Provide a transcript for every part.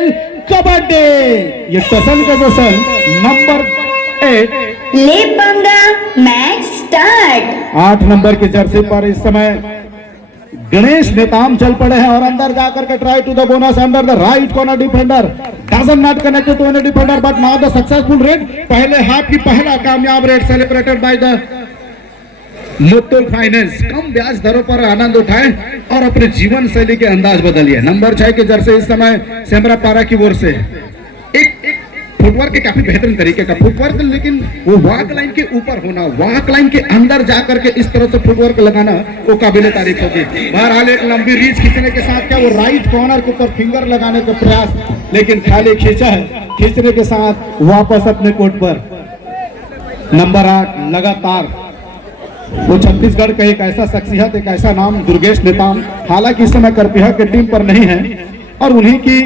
खेल कबड्डी। ये टसन का टसन नंबर 8 ले पंगा मैच स्टार्ट। 8 नंबर की जर्सी पर इस समय गणेश नेताम चल पड़े हैं और अंदर जाकर के try to the bonus under the right corner defender doesn't not connected to any defender but now the successful raid. पहले हाफ की पहला कामयाब raid celebrated by the Muthoot finance. कम ब्याज दरों पर आनंद उठाएं और अपने जीवन शैली के अंदाज बदलिए। नंबर 6 की जर्सी इस समय सेमरापारा की ओर से एक फुटवर्क के काफी बेहतरीन तरीके का फुटवर्क, लेकिन वो वॉक लाइन के ऊपर होना, वॉक लाइन के अंदर जाकर के इस तरह से फुटवर्क लगाना वो काबिले तारीफ होगी। बहरहाल एक लंबी रीच खींचने के साथ क्या वो राइट कॉर्नर के ऊपर फिंगर लगाने का प्रयास, लेकिन खाली खींचा है। खींचने के साथ वापस अपने कोर्ट पर। नंबर 8 लगातार वो छत्तीसगढ़ का एक ऐसा शख्सियत, एक ऐसा नाम दुर्गेश नेताम, हालांकि इस समय करपिहा की टीम पर नहीं है और उन्हीं की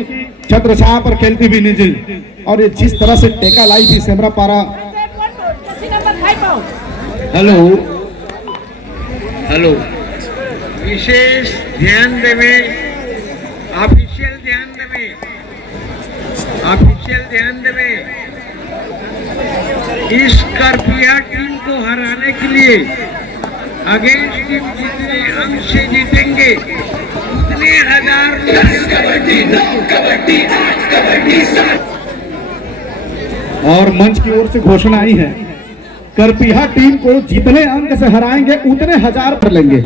छत्रछाया पर खेलती हुई निजिल। और ये जिस तरह से टेका लाई थी सेमरापारा। हेलो हेलो विशेष ध्यान देवे, ऑफिशियल ध्यान देवे, ऑफिशियल ध्यान देवे। इस करपिया टीम को हराने के लिए अगेंस्ट टीम जितने अंक से जीतेंगे उतने हजार कबड्डी 9 कबड्डी 8 कबड्डी 7। और मंच की ओर से घोषणा आई है, करपिहा टीम को जितने अंक से हराएंगे उतने हजार पर लेंगे।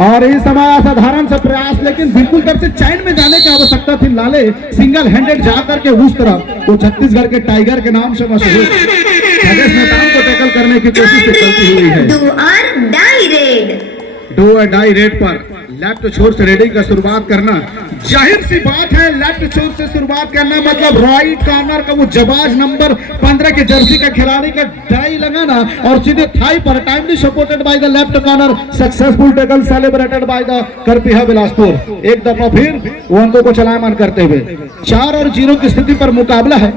और इस समय असाधारण से प्रयास, लेकिन बिल्कुल तरफ से चैन में जाने की आवश्यकता थी। लाले सिंगल हैंडेड जाकर के उस तरफ तो छत्तीसगढ़ के टाइगर के नाम से मशहूर गणेश नेताम को टैकल करने की कोशिश से गलती हुई है। डू और डाई रेड पर लेफ्ट छोर से रेडिंग का शुरुआत करना, जाहिर सी बात है लेफ्ट छोर से शुरुआत करना मतलब राइट कॉर्नर का वो जबाज नंबर 15 के जर्सी का खिलाड़ी का डाई लगाना और सीधे थाई पर timely supported by the left corner. Successful tackle celebrated by the Karpiha Bilaspur. एक दफा फिर वो अंकों को चलायमान करते हुए 4 और 0 की स्थिति पर मुकाबला है।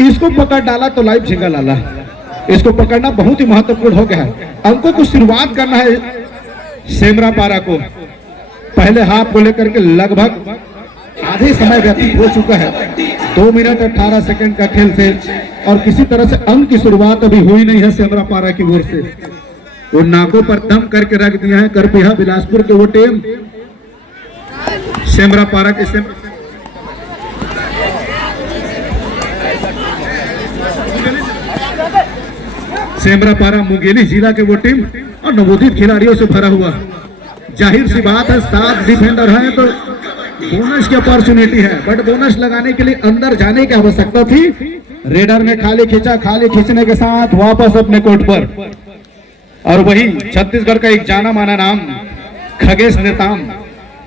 इसको पकड़ डाला तो लाइव झिंगा लाला, इसको पकड़ना बहुत ही महत्वपूर्ण हो गया है। अंकों को शुरुआत करना है सेमरापारा को। पहले हाफ को लेकर के लगभग आधे समय व्यतीत हो चुका है, 2 मिनट 18 सेकंड का खेल से, और किसी तरह से अंक की शुरुआत अभी हुई नहीं है सेमरापारा की ओर से। वो नाकों पर दम करके रख दिया है करपिहा बिलासपुर के वो टीम। सेमरापारा के सेमरापारा मुंगेली जिला के वो टीम और नवोदित खिलाड़ियों से भरा हुआ। जाहिर सी बात है 7 डिफेंडर हैं तो बोनस की अपॉर्चुनिटी है, बट बोनस लगाने के लिए अंदर जाने की आवश्यकता थी। रेडर ने खाली खींचा, खाली खींचने के साथ वापस अपने कोर्ट पर। और वही छत्तीसगढ़ का एक जाना माना नाम खगेश नेताम,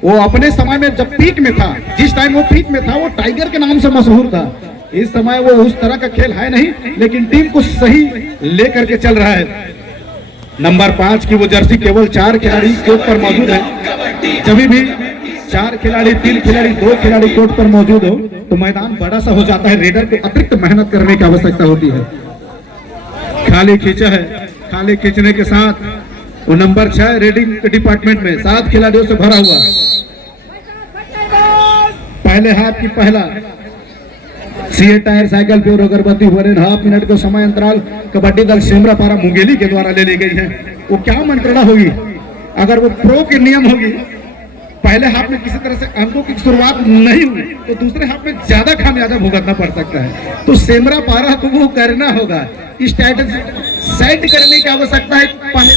वो अपने समय में जब पीक में था, जिस टाइम वो पीक में था वो टाइगर के नाम से मशहूर था। इस समय वो उस तरह का खेल है नहीं, लेकिन टीम को सही लेकर के चल रहा है। नंबर 5 की वो जर्सी केवल 4 खिलाड़ी कोर्ट पर मौजूद है। जब भी 4 खिलाड़ी, 3 खिलाड़ी, 2 खिलाड़ी कोर्ट पर मौजूद हो तो मैदान बड़ा सा हो जाता है। रेडर को अतिरिक्त मेहनत करने की आवश्यकता होती है। खाली खींचा है, खाली खींचने के साथ वो नंबर 6 रेडिंग डिपार्टमेंट में 7 खिलाड़ियों से भरा हुआ। पहले हाफ की पहला सीए टायर साइकिल प्योर अगरबत्ती 1.5 मिनट का समय अंतराल कबड्डी दल सेमरापारा मुंगेली के द्वारा ले ली गई है। वो क्या मंत्रणा होगी अगर वो प्रो के नियम होगी, पहले हाफ में किसी तरह से अंकों की शुरुआत नहीं हुई तो दूसरे हाफ में ज्यादा खामियाजा भुगतना पड़ सकता है। तो सेमरापारा को वो करना होगा, स्ट्रैटेजी सेट करने की आवश्यकता है। पहले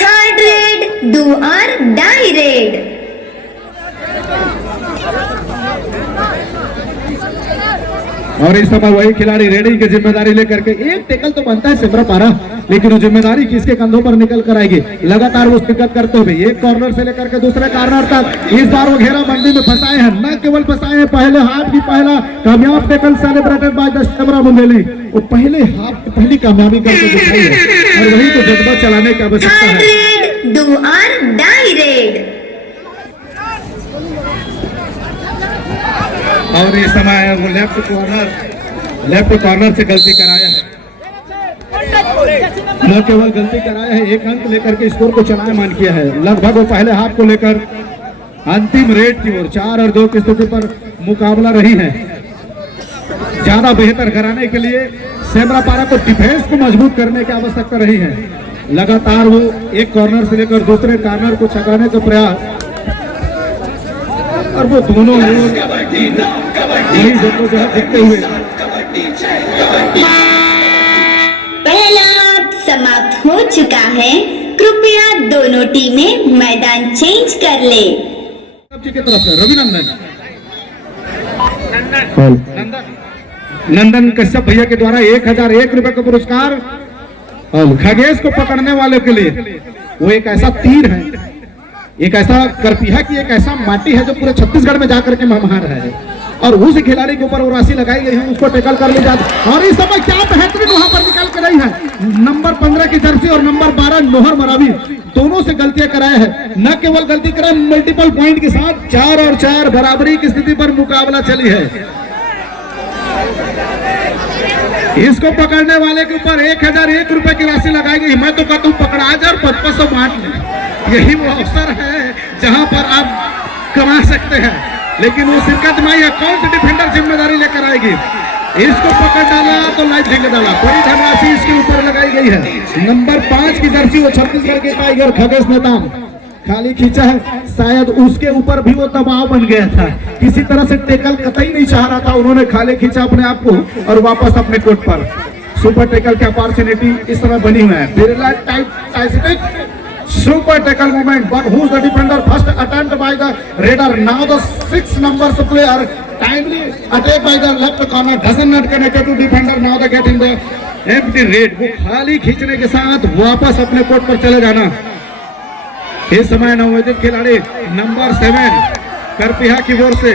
थर्ड रेड, डू और डाई रेड। और इस समय वही खिलाड़ी रेडिंग की जिम्मेदारी लेकर के, एक टेकल तो बनता है सेमरापारा, लेकिन वो जिम्मेदारी किसके कंधों पर निकल कर आएगी। लगातार वो शिकत करते हुए एक कॉर्नर से लेकर के दूसरे कॉर्नर तक इस बार वो घेराबंदी में फंसाए हैं। न केवल फंसाए हैं, पहले हाफ की पहला कामयाब tackle celebrated by the Semra Mungeli. वो पहले हाफ की पहली कामयाबी करके दिखाई है और वही तो जज्बा चलाने की आवश्यकता है। डू और डाई रेड। और इस समय वो लेफ्ट कॉर्नर से गलती कराया है। न केवल गलती कराया है, एक अंक लेकर के स्कोर को चलायमान किया है। लगभग वो पहले हाफ को लेकर अंतिम रेड की ओर 4 और 2 की स्थिति पर मुकाबला रही है। ज्यादा बेहतर कराने के लिए सेमरापारा को डिफेंस को मजबूत करने की आवश्यकता रही है। लगातार वो एक कॉर्नर से लेकर दूसरे कॉर्नर को छकाने का प्रयास, और वो दोनों यही दोनों जो है दिखते हुए। पहला हाफ समाप्त हो चुका है। कृपया दोनों टीमें मैदान चेंज कर ले। सब्जी की तरफ से रविनंदन नंदन कश्यप भैया के द्वारा 1001 रुपए का पुरस्कार। और खगेश को पकड़ने वालों के लिए वो एक ऐसा तीर है, एक ऐसा करपीहा की एक ऐसा माटी है जो पूरे छत्तीसगढ़ में जाकर के महार है, और उस खिलाड़ी के ऊपर वो राशि लगाई गई है, उसको टेकल कर ली जाती। और इस समय क्या बेहतरीन वहां पर निकाल कर रही है नंबर 15 की जर्सी और नंबर 12 नोहर मरावी, दोनों से गलतियां कराए हैं। न केवल गलती कराए, मल्टीपल पॉइंट के साथ 4 और 4 बराबरी की स्थिति पर मुकाबला चली है। इसको पकड़ने वाले के ऊपर 1001 रुपए की राशि लगाई गई। मैं तो कहता हूँ पकड़ा जाए और 500 बांट ले, यही वो अवसर है जहां पर आप कमा सकते हैं। लेकिन वो शिरकत में है, कौन सी डिफेंडर जिम्मेदारी लेकर आएगी। इसको पकड़ डाला तो लाइफ झेंगे डाला, बड़ी धनराशि इसके ऊपर लगाई गई है। नंबर 5 की जर्सी वो छत्तीसगढ़ के टाइगर खगेश नेताम खाली खींचा है, शायद उसके ऊपर भी वो दबाव बन गया था, किसी तरह से टेकल कतई नहीं चाह रहा था, उन्होंने खाली खींचा अपने आप को और वापस अपने कोर्ट पर। सुपर टेकल की अपॉर्चुनिटी इस समय बनी हुई है। Birla type super tackle movement, but who's the defender? First attempt by the Raider. Now the 6 numbers player timely attack by the left corner, doesn't not connected to defender. Now they get in the empty raid. वो खाली खींचने के साथ वापस अपने court पर चले जाना। इस समय नवोदित खिलाड़ी नंबर 7 करपीहा की ओर से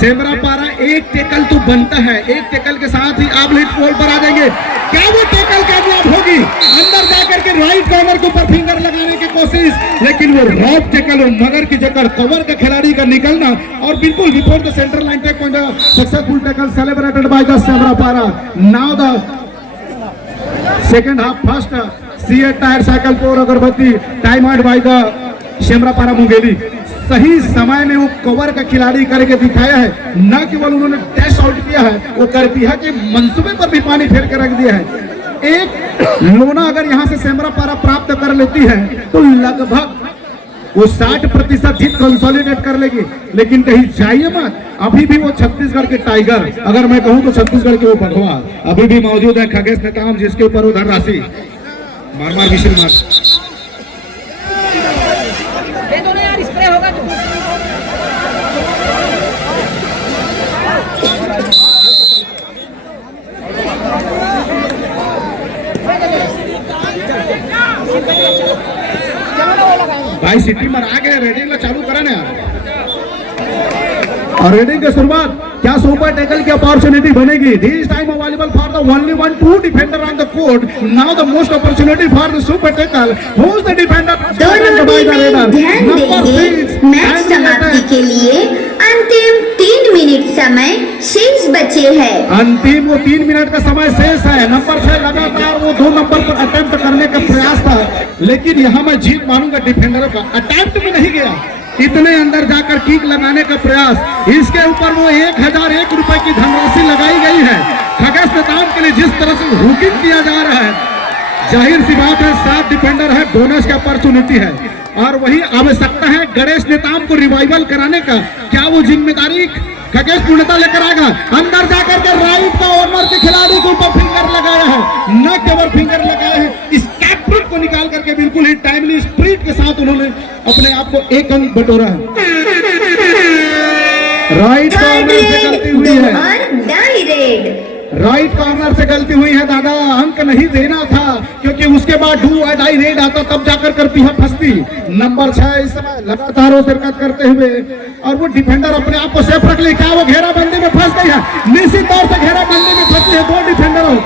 सेमरापारा, एक टेकल तो बनता है, एक टेकल के साथ ही आप लीड पोल पर आ जाएंगे। क्या वो टेकल कामयाब होगी? अंदर जाकर के राइट कॉर्नर के ऊपर फिंगर लगाने की कोशिश, लेकिन वो रॉप टेकल और मगर की जगह कवर का खिलाड़ी का निकलना और बिल्कुल before the centre line take point, successful tackle celebrated by the Semrapara. Now the second half first सीए टायर साइकिल पोर अगरबत्ती time out by the Semrapara Mungeli. सही समय में वो कवर का खिलाड़ी करके दिखाया है, न केवल उन्होंने डैश आउट किया है, वो करपीहा के मंसूबे पर भी पानी फेर कर रख दिया है। एक लोना अगर यहाँ से सेमरापारा प्राप्त कर लेती है तो लगभग वो 60% जीत कंसोलिडेट कर लेगी। लेकिन कहीं जाइए मत, अभी भी वो छत्तीसगढ़ के टाइगर, अगर मैं कहूँ तो छत्तीसगढ़ के वो बघवा अभी भी मौजूद है खगेश नेताम, जिसके ऊपर वो धनराशि मार विशिल मार। भाई सिटी में आ गए, रेडिंग चालू करा ना यार। और रेडिंग की शुरुआत क्या सुपर टेकल की अपॉर्चुनिटी बनेगी? This time available for the only 1-2 defender on the court. Now the most opportunity for the super tackle. Who is the defender? दोनों टीमें ध्यान देंगे। मैच समाप्ति के लिए अंतिम 3 मिनट समय शेष बचे हैं। अंतिम वो 3 मिनट का समय शेष है। नंबर 6 लगातार वो 2 नंबर पर अटेम्प्ट करने का प्रयास था, लेकिन यहाँ मैं जीत मानूंगा डिफेंडरों का। अटेम्प्ट में नहीं गया, इतने अंदर जाकर किक लगाने का प्रयास। इसके ऊपर वो 1001 रुपए की धनराशि लगाई गई है। खगेश नेताम के लिए जिस तरह से हुकिंग किया जा रहा है, जाहिर सी बात है 7 डिफेंडर है, बोनस की अपॉर्चुनिटी है और वही आवश्यकता है गणेश नेताम को रिवाइवल कराने का। क्या वो जिम्मेदारी खगेश पूर्णता लेकर आएगा? अंदर जाकर के राइट का ऑर्नर के खिलाड़ी के ऊपर फिंगर लगाया है, न केवल फिंगर लगाया है, इस कैप्टन को निकाल करके बिल्कुल ही टाइमली स्प्रिट के साथ उन्होंने अपने आप को 1 अंक बटोरा है। राइट कॉर्नर से गलती हुई है, राइट कॉर्नर से गलती हुई है दादा, अंक नहीं देना था, क्योंकि उसके बाद डू और डाई रेड आता तब जाकर करपीहा फंसती। नंबर 6 इस समय लगातार वो शिरकत करते हुए और वो डिफेंडर अपने आप को सेफ रख ले। क्या वो घेराबंदी में फंस गई है? निश्चित तौर से घेराबंदी में फंसी है 2 डिफेंडरों,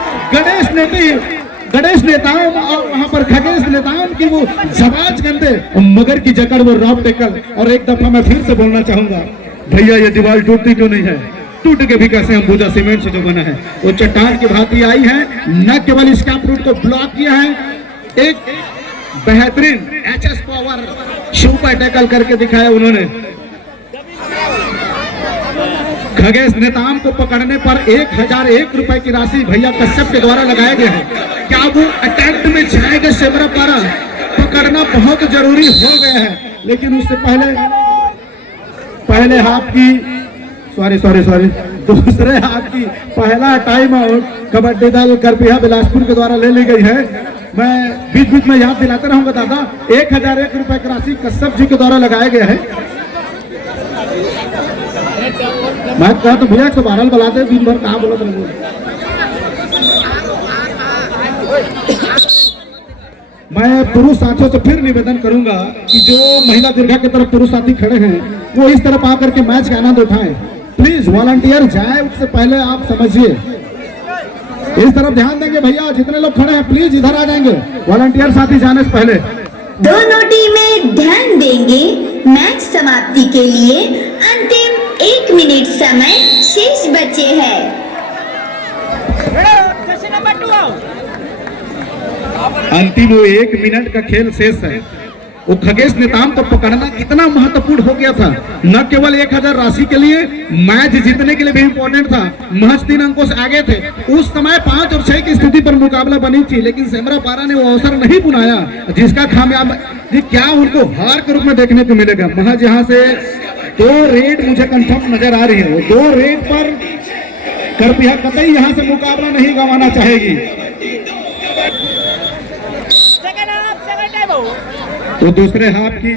गणेश नेताम और वहां पर खगेश नेताम की वो जबाज गंदे मगर की जकड़ वो रॉप टेकल। और एक दफा मैं फिर से बोलना चाहूंगा, भैया ये दीवार टूटती क्यों नहीं है? टूट के भी कैसे अंबुजा सीमेंट से जो बना है वो चट्टान की भांति आई है, न केवल स्कैप रूट को ब्लॉक किया है, एक बेहतरीन एचएस पावर सुपर टैकल करके दिखाया उन्होंने। खगेश नेताम को पकड़ने पर 1001 रुपए की राशि भैया कश्यप के द्वारा लगाए गए हैं। क्या वो अटैम्प्ट में जाएगा सेमरा पारा? पकड़ना बहुत जरूरी हो गया है, लेकिन उससे पहले हाफ की सॉरी दूसरे हाफ की पहला टाइम आउट कबड्डी दल करपिया बिलासपुर के द्वारा ले ली गई है। मैं बीच बीच में याद दिलाते रहूंगा दादा, 1001 रुपए की राशि कश्यप जी के द्वारा लगाया गया है। मैं कहा तो भैया 112 बुलाते दिन भर कहाँ बोला तो मैं पुरुष साथियों से फिर निवेदन करूंगा कि जो महिला दीर्घा की तरफ पुरुष साथी खड़े हैं वो इस तरफ आकर के मैच का आनंद उठाएं। प्लीज वॉलंटियर जाए उससे पहले आप समझिए, इस तरफ ध्यान देंगे भैया। जितने लोग खड़े हैं प्लीज इधर आ जाएंगे वॉलंटियर साथी जाने से पहले। दोनों टीमें ध्यान देंगे। मैच समाप्ति के लिए अंतिम 1 मिनट समय शेष बचे हैं। अंतिम वो 1 मिनट का खेल शेष है। वो खगेश नेताम को पकड़ना कितना महत्वपूर्ण हो गया था। न केवल 1000 राशि के लिए, मैच जीतने के लिए भी इंपॉर्टेंट था। महज 3 अंकों से आगे थे। उस समय 5 और 6 की स्थिति पर मुकाबला बनी थी, लेकिन सेमरा पारा ने वो अवसर नहीं बुनाया, जिसका खामियाजा क्या उनको हार के रूप में देखने को मिलेगा। महज यहाँ से 2 रेड मुझे कंफर्म नजर आ रही है। वो 2 रेड पर करपिया कतई यहाँ से मुकाबला नहीं गंवाना चाहेगी। तो दूसरे हाफ की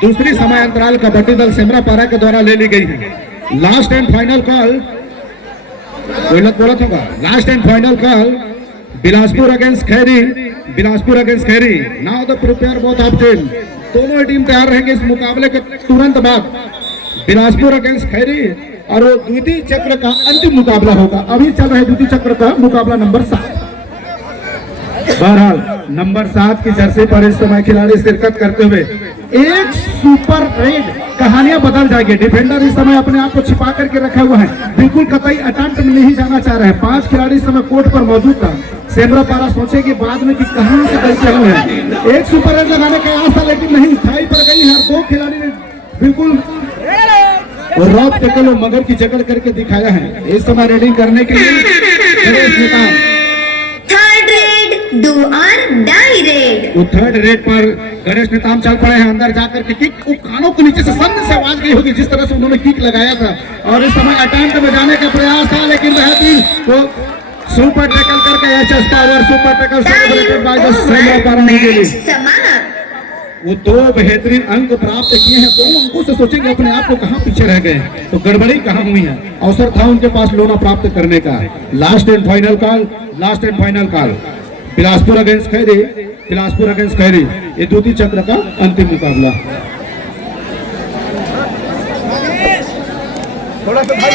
दूसरी समय अंतराल कबड्डी दल सेमरा पारा के द्वारा ले ली गई है। लास्ट एंड फाइनल कॉल बोलत होगा। Last and final call Bilaspur against Khairi. Bilaspur against Khairi. Now the prepare both of team. दोनों टीम तैयार रहेंगे इस मुकाबले के तुरंत बाद। बिलासपुर अगेंस्ट खैरी और वो द्वितीय चक्र का अंतिम मुकाबला होगा। अभी चल रहे द्वितीय चक्र का मुकाबला नंबर 7। बहरहाल नंबर 7 की जर्सी पर इस समय खिलाड़ी शिरकत करते हुए एक सुपर रेड कहानियां बदल जाएगी। डिफेंडर इस समय अपने आप को छिपा करके रखा हुआ है, बिल्कुल कतई अटेम्प्ट में नहीं जाना चाह रहे हैं। 5 खिलाड़ी इस समय कोर्ट पर मौजूद था। सेमरा पारा सोचेगी बाद में कि कहां से गलतियां हुई है। एक सुपर रेड लगाने का आस था, लेकिन नहीं, थाई पर गई है। 2 खिलाड़ी ने बिल्कुल रॉब टेकल और मगर की जकड़ करके दिखाया है। इस समय रेडिंग करने के लिए थर्ड रेड डू और डाई रेड। वो थर्ड रेड पर गणेश नेताम चल पड़े हैं। अंदर जाकर के किक, वो कानों के नीचे से सन्न से आवाज गई होगी जिस तरह से उन्होंने किक लगाया था। और इस समय अटेम्प्ट में जाने का प्रयास था, लेकिन बेहतरीन वो सुपर टैकल करके HS power super tackle celebrated by the Semra पारा न्यू समाप्त। वो 2 बेहतरीन अंक प्राप्त किए हैं। 2 अंकों से सोचेंगे अपने आप को कहां पीछे रह गए, तो गड़बड़ी कहां हुई है। अवसर था उनके पास लोना प्राप्त करने का। Last and final call. Last and final call Bilaspur against Khairi. Bilaspur against Khairi, ये द्वितीय चक्र का अंतिम मुकाबला। थोड़ा सा भाई